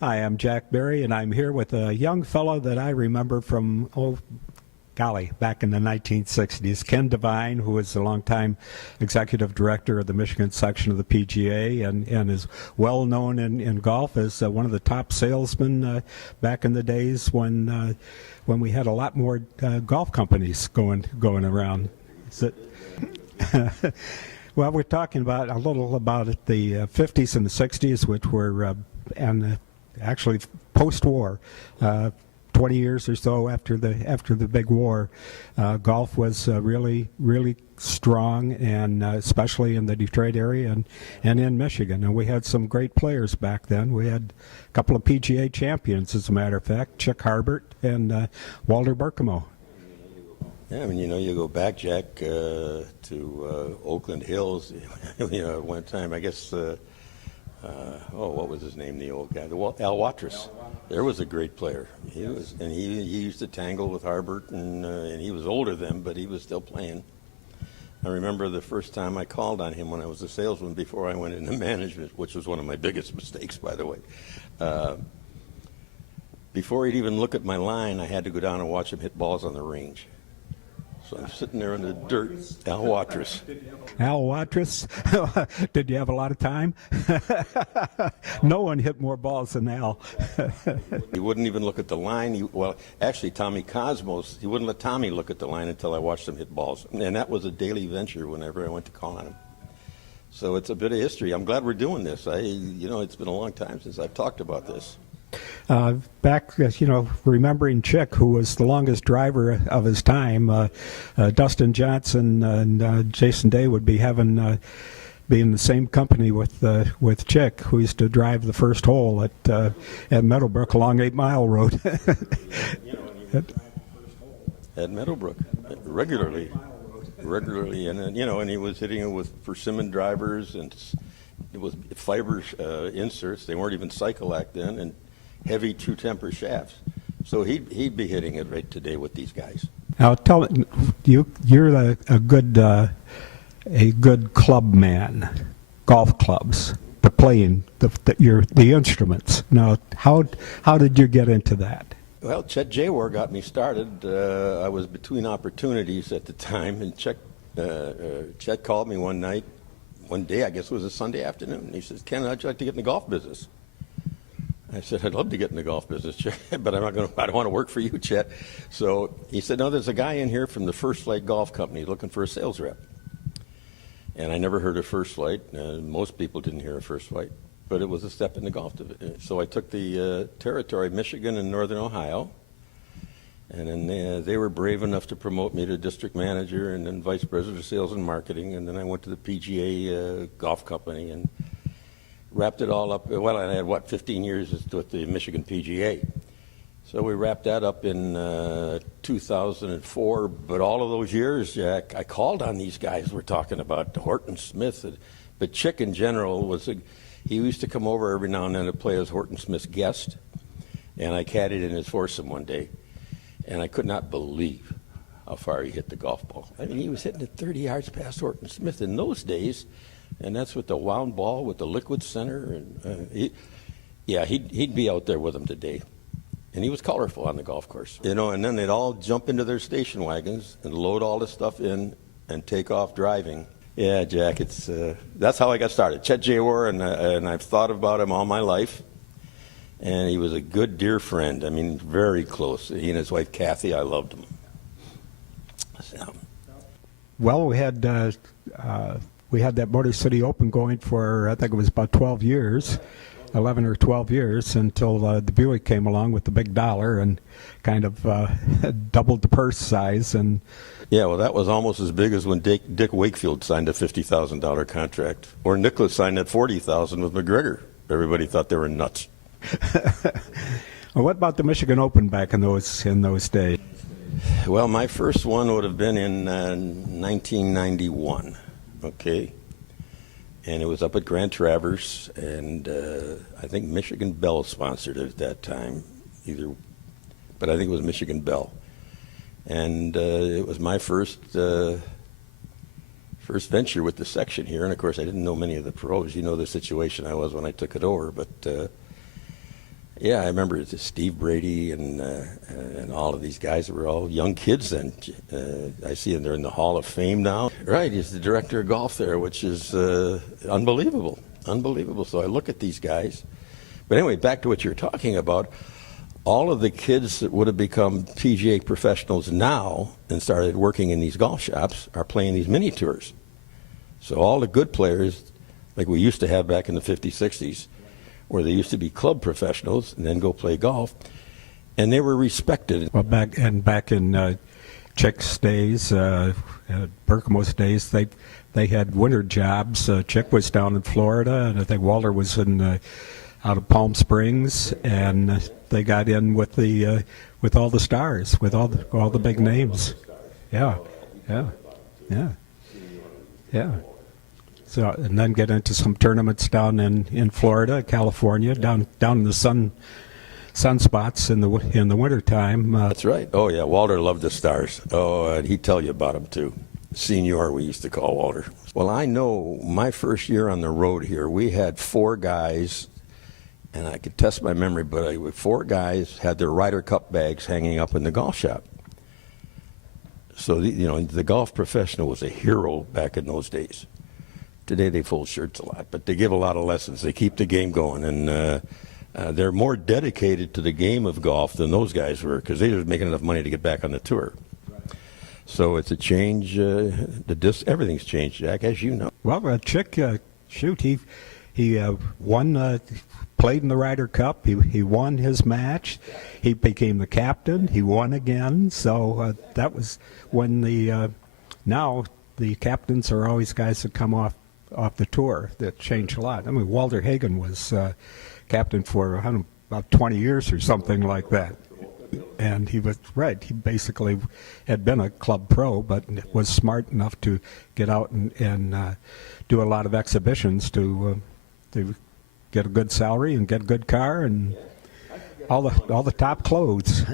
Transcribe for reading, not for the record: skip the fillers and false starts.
Hi, I'm Jack Berry, and I'm here with a young fellow that I remember from, oh, golly, back in the 1960s, Ken Devine, who was a longtime executive director of the Michigan section of the PGA and is well known in golf as one of the top salesmen back in the days when we had a lot more golf companies going around. Well, we're talking about a little about the 50s and the 60s, which were actually post-war. 20 years or so after the big war, golf was really strong, and especially in the Detroit area and in Michigan. And we had some great players back then. We had a couple of PGA champions, as a matter of fact, Chick Harbert and Walter Berkemo. Yeah, I mean, you go back, Jack, to Oakland Hills. At one time, I guess. What was his name? The old guy, Al Watrous. There was a great player. He used to tangle with Harbert, and he was older then, but he was still playing. I remember the first time I called on him when I was a salesman before I went into management, which was one of my biggest mistakes, by the way. Before he'd even look at my line, I had to go down and watch him hit balls on the range. So I'm sitting there in the dirt. Al Watrous. Al Watrous? Did you have a lot of time? No one hit more balls than Al. He wouldn't even look at the line. Actually, Tommy Cosmos, he wouldn't let Tommy look at the line until I watched him hit balls. And that was a daily venture whenever I went to call on him. So it's a bit of history. I'm glad we're doing this. It's been a long time since I've talked about this. Back, remembering Chick, who was the longest driver of his time, Dustin Johnson and Jason Day would be be in the same company with Chick, who used to drive the first hole at Meadowbrook along 8 Mile Road. At Meadowbrook, regularly, and he was hitting it with persimmon drivers, and it was fiber inserts. They weren't even Cycolac then, and heavy true temper shafts. So he'd be hitting it right today with these guys. Now tell me, you're a good club man, golf clubs, the playing, the instruments. Now how did you get into that? Well, Chet Jawor got me started. I was between opportunities at the time, and Chet called me one day, I guess it was a Sunday afternoon. He says, "Ken, I'd like to get in the golf business." I said, "I'd love to get in the golf business, Chet, but I don't want to work for you, Chet." So he said, "No, there's a guy in here from the First Flight Golf Company looking for a sales rep." And I never heard of First Flight. Most people didn't hear of First Flight, but it was a step in the golf division. So I took the territory, Michigan and Northern Ohio, and then they were brave enough to promote me to district manager and then vice president of sales and marketing. And then I went to the PGA Golf Company and wrapped it all up. Well, I had, 15 years with the Michigan PGA. So we wrapped that up in 2004. But all of those years, Jack, I called on these guys we're talking about, Horton Smith. But Chick in general he used to come over every now and then to play as Horton Smith's guest. And I caddied in his foursome one day. And I could not believe how far he hit the golf ball. I mean, he was hitting it 30 yards past Horton Smith in those days. And that's with the wound ball, with the liquid center. And he'd be out there with them today. And he was colorful on the golf course. And then they'd all jump into their station wagons and load all this stuff in and take off driving. Yeah, Jack, that's how I got started. Chet Jawor, and I've thought about him all my life. And he was a good, dear friend. I mean, very close. He and his wife, Kathy, I loved him. So. Well, we had that Motor City Open going for, I think it was about 12 years, 11 or 12 years, until the Buick came along with the big dollar and kind of doubled the purse size. And yeah, well, that was almost as big as when Dick Wakefield signed a $50,000 contract, or Nicklaus signed that $40,000 with McGregor. Everybody thought they were nuts. Well, what about the Michigan Open back in those days? Well, my first one would have been in 1991. Okay, and it was up at Grand Traverse, and I think Michigan Bell sponsored it at that time, but I think it was Michigan Bell, and it was my first venture with the section here, and of course I didn't know many of the pros. You know the situation I was when I took it over, but Yeah, I remember Steve Brady and all of these guys were all young kids then. I see them, they're in the Hall of Fame now. Right, he's the director of golf there, which is unbelievable, unbelievable. So I look at these guys. But anyway, back to what you're talking about. All of the kids that would have become PGA professionals now and started working in these golf shops are playing these mini tours. So all the good players, like we used to have back in the 50s, 60s, where they used to be club professionals and then go play golf, and they were respected. Well, back in Chick's days, Bergamo's days, they had winter jobs. Chick was down in Florida, and I think Walter was in out of Palm Springs, and they got in with all the stars, with all the big names. Yeah. So, and then get into some tournaments down in Florida, California, down in the sunspots in the wintertime. That's right. Oh yeah, Walter loved the stars. Oh, and he'd tell you about them too. Senior, we used to call Walter. Well, I know my first year on the road here, we had 4 guys, and I could test my memory, but 4 guys had their Ryder Cup bags hanging up in the golf shop. So the golf professional was a hero back in those days. Today they fold shirts a lot, but they give a lot of lessons. They keep the game going, and they're more dedicated to the game of golf than those guys were, because they were making enough money to get back on the tour. So it's a change. Everything's changed, Jack, as you know. Well, Chick, he won, played in the Ryder Cup. He won his match. He became the captain. He won again. So that was when now the captains are always guys that come off the tour. That changed a lot. I mean, Walter Hagen was captain for about 20 years or something like that. And he was right. He basically had been a club pro, but was smart enough to get out and do a lot of exhibitions to get a good salary and get a good car and all the top clothes.